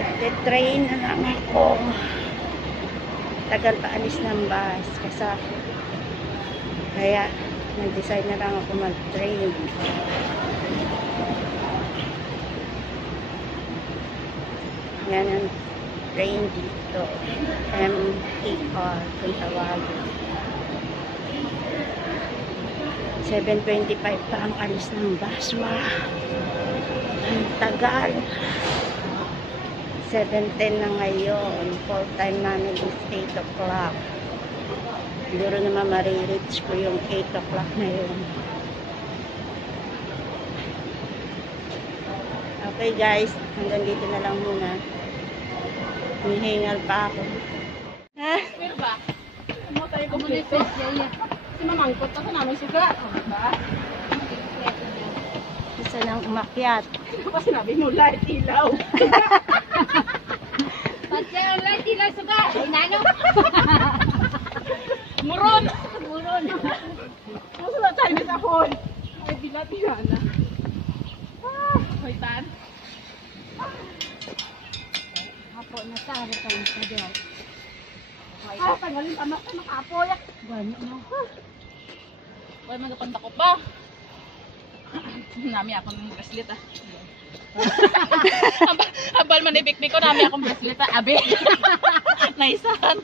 Magte-train na lang ako. Tagal pa alis ng bus. Kaya nag-decide na lang ako mag-train. Yan ang train dito. MTR kung tawagin. 7:25 pa ang alis ng bus. Wow. Ang tagal. 7:10 na ngayon. Full time namin is 8 o'clock. Siguro naman marireach ko yung 8 o'clock na yun. Okay guys, hanggang dito na lang muna. Hihingal pa ako. Ha? Pero ba? Mo tayo kumunit sa iya. Sinamangkot ako namin suga. Ba? Isa nang umakyat. Ano ba sinabi mo? Light ilaw. Pagka light ilaw suga. Ay nano. Muron! Muron. Masa na tayo na hon? Ay, bilat-bilat na. May tan. Apo na taro ka ng sadyaw. Tanggalin tama ka makapoy. Gano no. Ay, magapanta ko pa. Nami akong bracelet ah. Habal man ibikbik ko, nami akong bracelet ah. Abe. Naisan.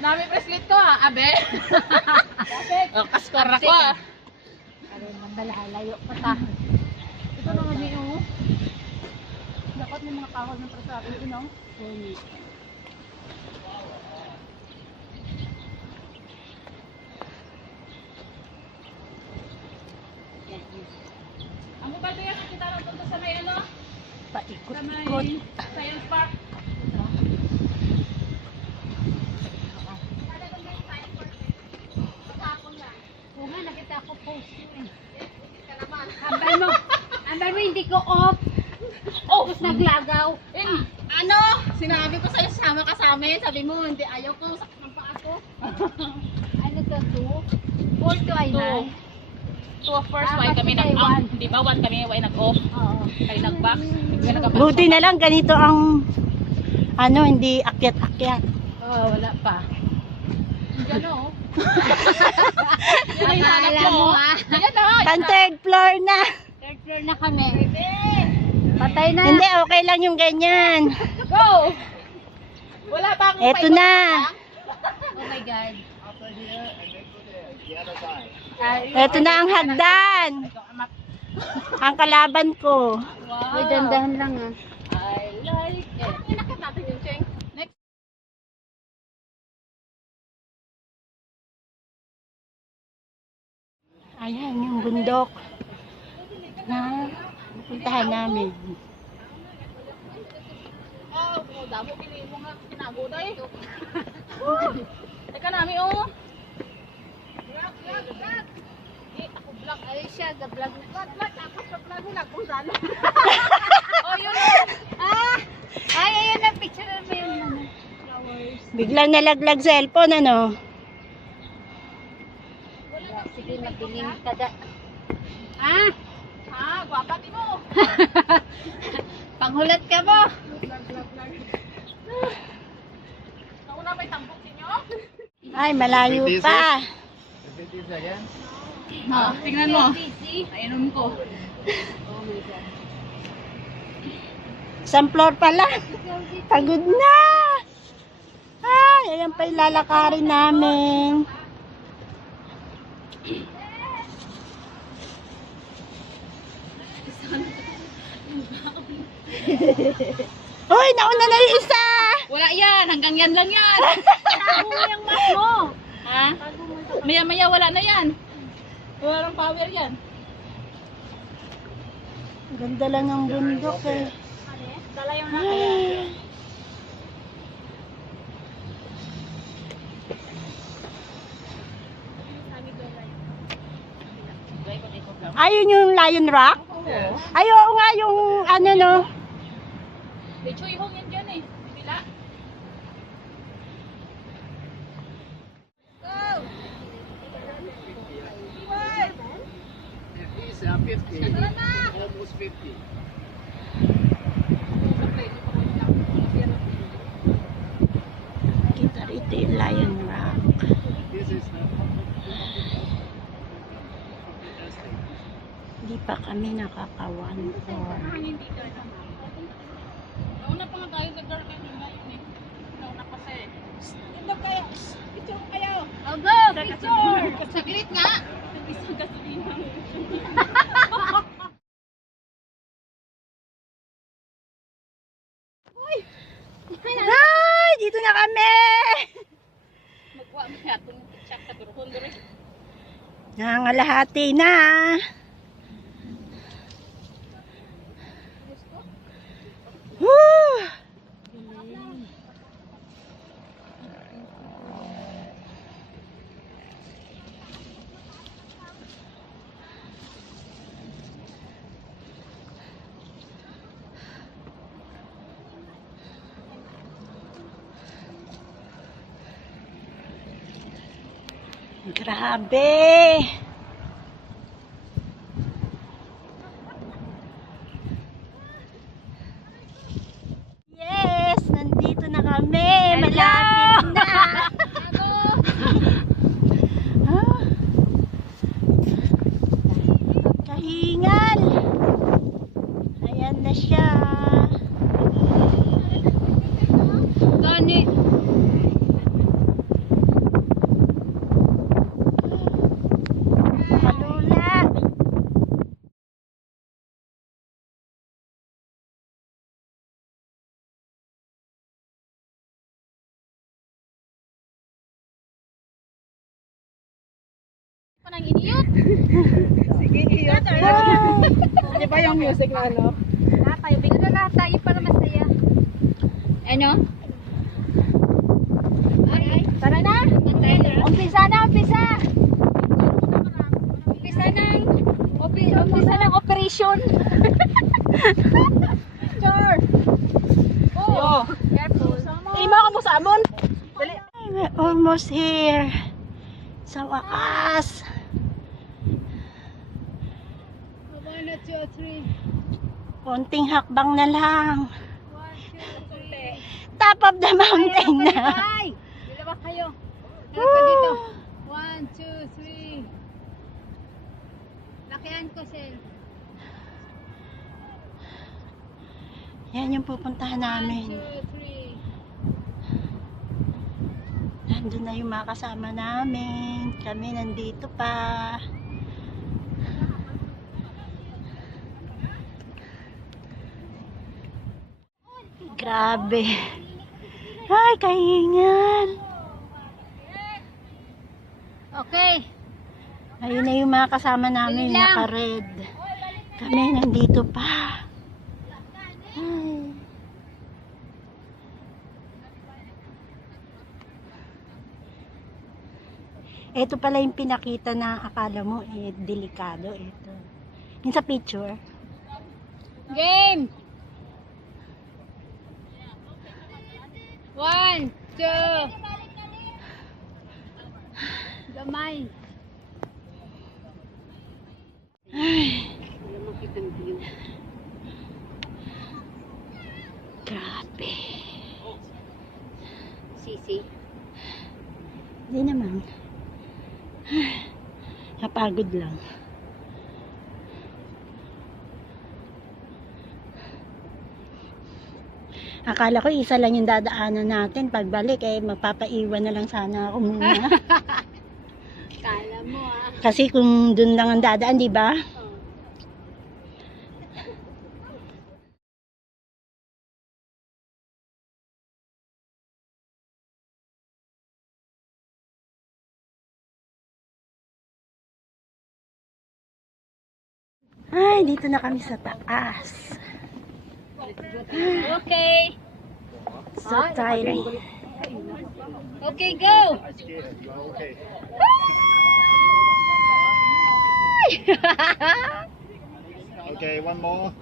Nami bracelet ko ah. Abe. Oh, kaskor ako ah. Ay mandalayo pa ta. Ito na nga niyo. Dapat may mga kahon ng prasabi, you know? Ang mobile ba yan? Kita lang ito sa may ano? Sa may Paikot-ikot. Science Park. Oo nga nakita ko post mo eh. Ambay mo hindi ko off. Oh! Tapos naglagaw. Ano? Sinabi ko sa'yo, sama ka sa amin. Sabi mo, hindi ayaw ko. Sakit ng paa ko. Ano to 2? 4 to ay 9. 2 of first, why bakit kami tayo nag-off? one? Di ba? 1 kami, why nag-off? Oo. Kaya nag-box. Buti na lang ganito ang hindi akyat-akyat. Oh, wala pa. Diyan o. Akala mo ah. Ayan o. Pan third floor na. Third floor na kami. Patay na. Hindi, okay lang yung ganyan. Go! Wala pa akong Eto na. Oh my God. Eto na ang hagdan. Ang kalaban ko. Wow. Uy, dandahan lang ah. I like it. Inakit natin yung cheng. Next. Ayan yung bundok na puntahan namin. Oh, damo pili mo nga. Tinago na eh. Teka namin oh. Vlog. Ako vlog. Ay siya, ga-vlog na. Vlog. Tapos sa vlog nila kung saan. Oh, yun. Ah! Ay, ayan na. Picture na ba yung ano? Flowers. Biglang nalaglag cellphone, ano? Sige, madilim ka da. Ah! Ha, gwapa ti mo. Panghulat ka mo. Nauna may tambok ninyo. Ay, malayo pa. Tingnan mo. Ayun ko. Isang floor pa lang. Pagod na. Ay, ayan pa yung lalakarin namin. Hoy, nauna na yung isa. Wala yan, hanggang yan lang yan. Tago mo yung mask mo. Ha? Maya-maya wala na yan. Wala ng power yan. Ganda lang ng bundok eh. Dala yung Ayun yung Lion Rock? Ay, oo nga yung ano no. May chuy hong yan dyan eh. Bila. He's 50. Almost 50. kami nakaka-1 hour. Nauna pa nga tayo sa dark kanina yun eh. Nauna kasi. Ito kayo. Picture kayo. Oh, go! Picture! Saglit nga. Isang gasolina. Ay, dito na kami! Magkuha mo yatong check sa turhon doon. Nangalahati na. Woo! Grabe! Yes! Nandito na kami! Malapit na! Ah, kahingal! Ayan na siya! Gani. Kalula! Parang iniyot. Sige, iyo. Di ba yung music na ano? Tayo, bigla lahat tayo para masaya. Ano? Ay, tara na. Umpisa na, umpisa. Umpisa ng operation. Sure. Oh, careful. Ima ka mo sa amon. Dali. We're almost here. Sa wakas. 1, 2, 3. Konting hakbang na lang. 1, 2, 3. Top of the mountain na. Ay! Dalawa kayo. Dalawa pa dito. 1, 2, 3. Lakihan ko, Sel. Yan yung pupuntahan 1, namin. 2, 3. Nandun na yung mga kasama namin. Kami nandito pa. Grabe. Ay, kahingal. Okay. Ayun na yung mga kasama namin. Dali lang. Naka-red. Kami nandito pa. Ay. Ito pala yung pinakita na akala mo delikado. Ito. Yung sa picture. Game! 1, 2. Gamay. Grabe. Sisi. Hindi naman. Napagod lang. Akala ko isa lang yung dadaanan natin. Pagbalik magpapaiwan na lang sana ako muna. Kala mo Kasi kung dun lang ang dadaan, di ba? Ay, dito na kami sa taas. Okay. So tiring. Okay, go! Okay, one more.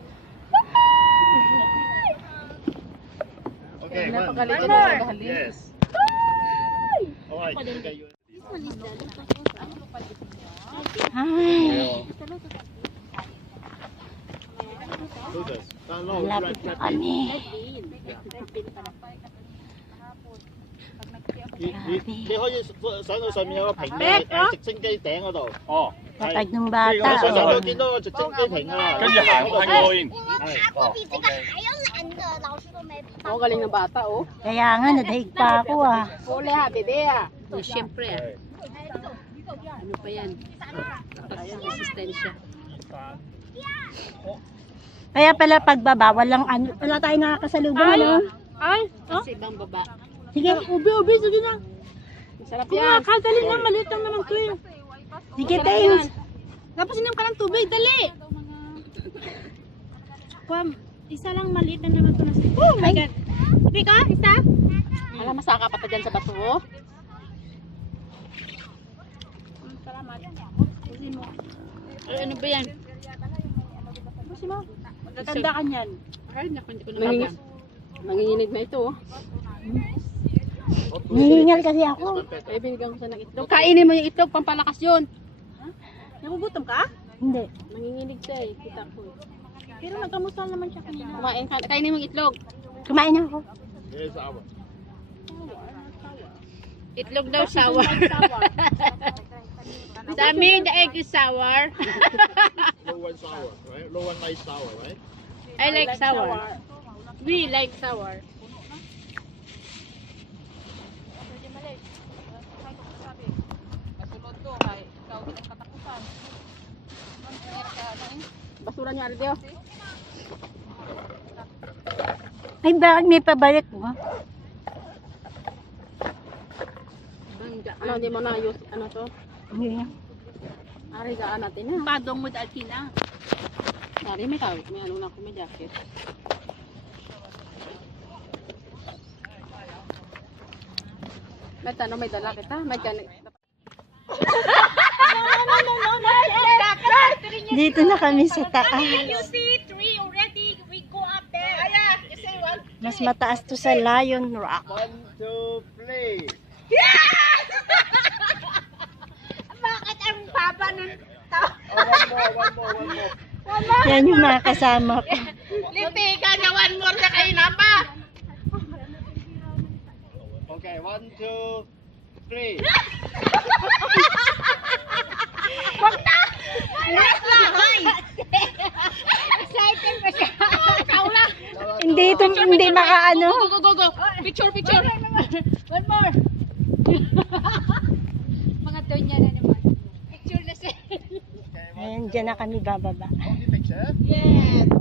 Okay, one. One more. Yes. Alright, okay, you. Ay, Lucas. malapit na kami.你可以上到上面有個平嘅直升機頂嗰度。哦。Patag ng 呢 bata. 個上到 Oh. 見到個直升機停啊，跟住行過去應。Oh, galing ng bata, oh. Kaya nga, nadaig pa ako ah. Huli ha, bebe ah. Oh, syempre ah. Ano pa yan? Resistensya. Kaya pala pagbaba, walang ano, wala tayong nakakasalubong, ano? Ay, Kasi ibang baba. Sige, ubi, sige na. masarap yan. Kadali na, maliit lang naman to eh. Sige, tayo. Tapos inom ka ng tubig, dali. Kwam, isa lang maliit na naman to na. Oh my God. Tubig ka, isa? Alam, masaka pa dyan sa bato, oh. Salamat. Ano ba yan? Kasi mo, Maganda ka niyan. Ay, naku, hindi ko naman. nanginginig na ito, oh. Nihingal kasi ako. Kaya binigyan ko siya ng itlog. Kainin mo yung itlog, pampalakas yun. Nagugutom ka? Hindi. Nanginginig siya eh, kita ko. Pero nagkamusal naman siya kanina. Kumain ka, kainin mo yung itlog. Kumain ako. Here's our. Itlog daw sour. Sa amin, the egg is sour. Low one sour, right? Low one nice sour, right? I like sour. We like sour. Basura niya, Alvio. Ay, bakit may pabalik mo? Ano, hindi mo na use, ano to? Hindi. Ari, gaan natin na. Padong mo dahil kina. Ari, may tawag. May ano na ako, may jacket. May tanong, may dala kita. May jacket. Dito na kami sa taas. Mas mataas to sa Lion Rock. 1, 2, 3. Bakit ang baba ng Oh, one more. Yan yung mga kasama ko. Lipi ka na one more na kayo na pa. Okay, 1, 2, 3. Excited pa siya. Kaula. Hindi makaano. Go. Picture. One more. Mga donya na naman. Picture na siya. Ayan, dyan na kami bababa. Picture? Yes.